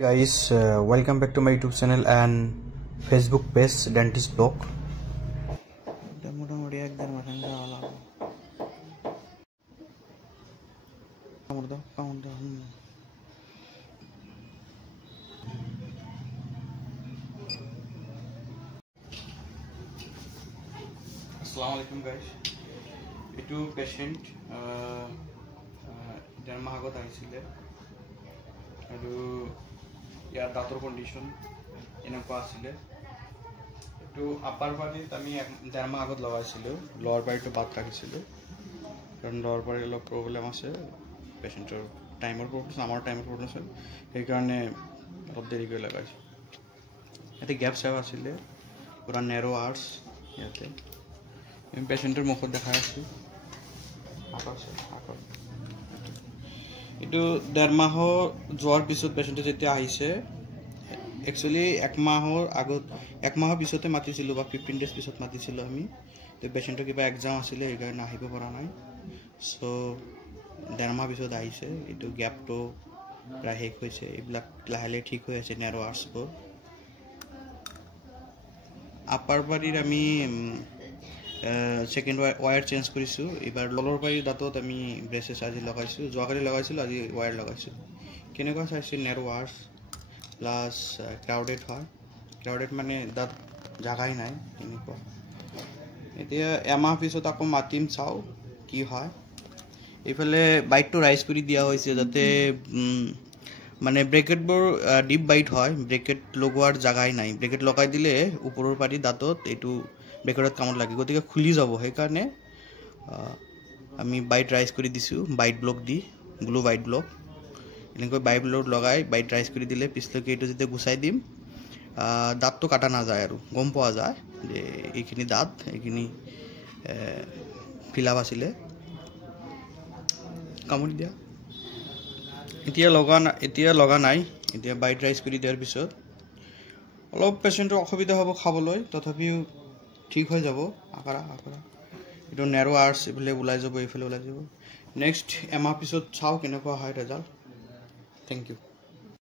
Guys, welcome back to my YouTube channel and Facebook page Dentist Blog. Assalamualaikum guys. Itu patient Denmark agot ahisile aru ইয়াৰ দাঁতৰ condition এনেকুৱা আছিল এটো upper পাৰি আমি ডেৰমাহ আগত লগাইছিলো লোৱাৰ পাৰিটো বাদ ৰাখিছিলো কাৰণ লোৱাৰ পাৰি অলপ প্ৰবলেম আছে পেশেন্টৰ টাইমৰ প্ৰবলেম আমাৰ টাইমৰ প্ৰবলেম আছে সেই কাৰণে অলপ দেৰি কৰি লগাইছো এতে গ্যাপ সেৱা আছিল পুৰা নেৰো আৰ্চ ইয়াতে আমি পেশেন্টৰ মুখত দেখাই আছো আকল এটো ডেৰমাহ যোৱাৰ পিছত পেশেন্ট যেতিয়া আহিছে একচুয়ালি এক মাহৰ পিছতে মাতিছিল বা 15 ডেজ পিছত মাতিছিল আমি তো পেশেন্টৰ কিবা এক্সাম আছিল এই কাৰণে আহিব পৰা নাই সো ডেৰমাহ পিছত আহিছে এটো গ্যাপটো প্ৰায় শেষ হৈছে এইবিলাক লাহে ঠিক হৈ আছে নেৰো আৰ্চবোৰ আপাৰ পাৰিৰ আমি সেকেন্ড ওয়্যাৰ চেঞ্জ কৰিছো এবাৰ ললৰ পাৰি দাঁতত আমি ব্ৰেসেস আজি লগাইছো যোৱাকালি লগাইছিল আজি ওয়্যাৰ লগাইছো কেনেকুৱা চাইছে নেৰো আৰ্চ প্লাস ক্ৰাউডেড মানে দাঁত জাগাই নাই এনেকুৱা এতিয়া এমাহ পিছত আকৌ মাতিম চাও কি হয় এইফালে বাইটটো ৰাইজ কৰি দিয়া হৈছে যাতে মানে ব্ৰেকেটবোৰ ডিপ বাইট হয় ব্ৰেকেট লগোৱাৰ জাগাই নাই ব্ৰেকেট লগাই দিলে ওপৰৰ পাৰি দাঁতত এটো ব্ৰেকেটত কামত লাগি গতিকে খুলি যাব সেই কাৰণে আমি বাইট ৰাইজ কৰি দিছো বাইট ব্লক দি গ্লু বাইট ব্লক এনেকৈ বাইট ব্লক লগাই বাইট ৰাইজ কৰি দিলে পিছলৈকে এটো যেতিয়া গুছাই দিম দাঁতটো কাটা না যায় আৰু গম পোৱা যায় যে এইখিনি দাঁত এইখিনি ফিলাপ আছিলে কামুৰি দিয়া এতিয়া লগা নাই এতিয়া বাইট ৰাইজ কৰি দিয়াৰ পিছত অলপ পেশেন্টৰ অসুবিধা হ'ব খাবলৈ তথাপিও ঠিক হৈ যাব আকাৰা এটো নেৰো আৰ্চ ইফালে ওলাই যাব ইফালে ওলাই যাব নেক্সট এমাহ পিছত চাও কেনেকুৱা হয় ৰিজাল্ট থ্যাংক ইউ